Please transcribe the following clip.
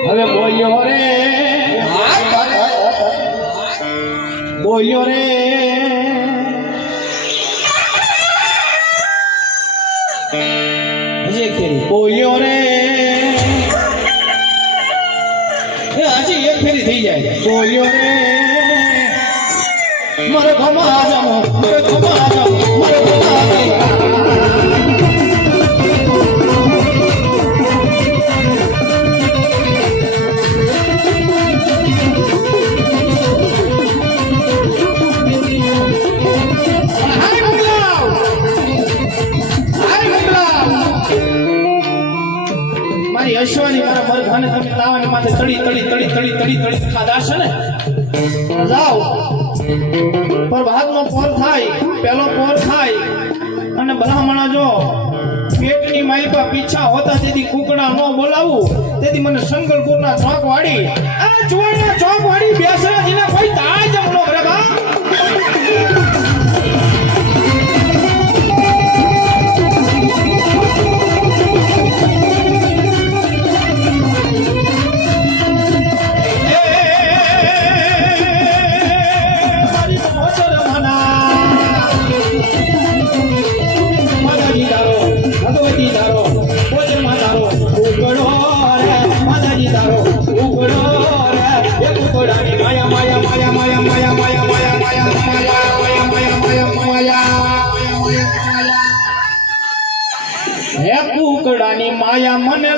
હવે બોલ્યો રે બોલ્યો રે હજી ફેરી બોલ્યો રે હજી એક ફેરી થઈ જાય બોલ્યો રે મારે ખમા જામો મારે ખમા જામો મારે ખમા અશ્વાની મારા મરઘાને તમે તાવાની માથે તડી તડી તડી તડી તડી તડી ખાધા છે ને જાઓ પર ભાગનો પોર થાય પેલો પોર થાય અને બ્રાહ્મણા જો પેટની માલિકા પીછા હોતા તેથી કુકડા ન બોલાવું તેથી મને સંગલપુરના ચોક વાડી આ ચુવાડના ચોક વાડી બેસરા જીને કોઈ તાજ મનો રે બા કુકડાની માયા મને